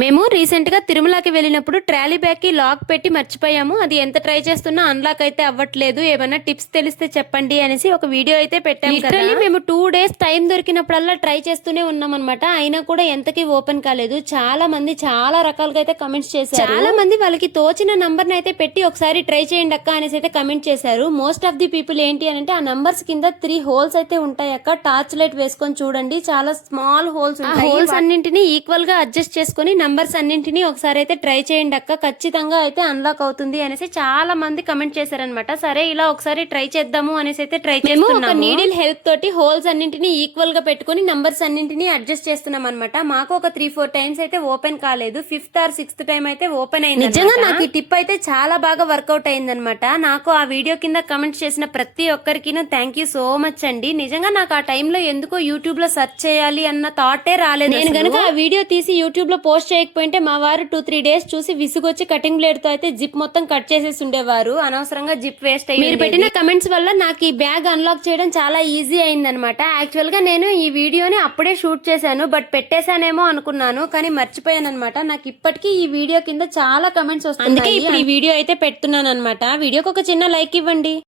మేము రీసెంట్గా తిరుమలకి వెళ్ళినప్పుడు ట్రాలీ బ్యాగ్కి లాక్ పెట్టి మర్చిపోయాము. అది ఎంత ట్రై చేస్తున్నా అన్లాక్ అయితే అవ్వట్లేదు. ఏమైనా టిప్స్ తెలిస్తే చెప్పండి అనేసి ఒక వీడియో అయితే పెట్టాము లిటరల్లీ మేము టూ డేస్ టైం దొరికినప్పుడల్లా ట్రై చేస్తూనే ఉన్నాం అనమాట అయినా కూడా ఎంతకి ఓపెన్ కాలేదు. చాలా మంది చాలా రకాలుగా అయితే కమెంట్స్ చేశారు. చాలా మంది వాళ్ళకి తోచిన నంబర్ అయితే పెట్టి ఒకసారి ట్రై చేయండి అక్క అనేసి అయితే కమెంట్ చేశారు. మోస్ట్ ఆఫ్ ది పీపుల్ ఏంటి అని అంటే ఆ నంబర్స్ కింద త్రీ హోల్స్ అయితే ఉంటాయి అక్క. టార్చ్ లైట్ వేసుకొని చూడండి. చాలా స్మాల్ హోల్స్ హోల్స్ అన్నింటినీ ఈక్వల్గా అడ్జస్ట్ చేసుకొని నంబర్స్ అన్నింటినీ ఒకసారి అయితే ట్రై చేయండి అక్క. ఖచ్చితంగా అయితే అన్లాక్ అవుతుంది అనేసి చాలా మంది కమెంట్ చేశారనమాట సరే ఇలా ఒకసారి ట్రై చేద్దాము అనేసి అయితే ట్రై చేస్తున్నాము. నీడిల్ హెల్ప్ తోటి హోల్స్ అన్నింటినీ ఈక్వల్గా పెట్టుకొని నంబర్స్ అన్నింటినీ అడ్జస్ట్ చేస్తున్నాం అనమాట మాకు ఒక త్రీ ఫోర్ టైమ్స్ అయితే ఓపెన్ కాలేదు. ఫిఫ్త్ ఆర్ సిక్స్త్ టైం అయితే ఓపెన్ అయింది నిజంగా నాకు ఈ టిప్ అయితే చాలా బాగా వర్కౌట్ అయిందనమాట నాకు ఆ వీడియో కింద కమెంట్ చేసిన ప్రతి ఒక్కరికి థ్యాంక్ యూ సో మచ్ అండి. నిజంగా నాకు ఆ టైంలో ఎందుకో యూట్యూబ్లో సెర్చ్ చేయాలి అన్న థాటే రాలేదు నేను గనుక ఆ వీడియో తీసి యూట్యూబ్లో పోస్ట్ చేయకపోయింటే మా వారు టూ త్రీ డేస్ చూసి విసుగొచ్చి కటింగ్ బ్లేడ్తో అయితే జిప్ మొత్తం కట్ చేసేసి ఉండేవారు. అనవసరంగా జిప్ వేస్ట్ అయ్యి మీరు పెట్టిన కమెంట్స్ వల్ల నాకు ఈ బ్యాగ్ అన్లాక్ చేయడం చాలా ఈజీ అయిందనమాట యాక్చువల్గా నేను ఈ వీడియోని అప్పుడే షూట్ చేశాను బట్ పెట్టేశానేమో అనుకున్నాను కానీ మర్చిపోయాను అనమాట నాకు ఇప్పటికీ ఈ వీడియో కింద చాలా కమెంట్స్ వస్తాయి అందుకే ఇప్పుడు ఈ వీడియో అయితే పెడుతున్నాను అనమాట వీడియోకి ఒక చిన్న లైక్ ఇవ్వండి.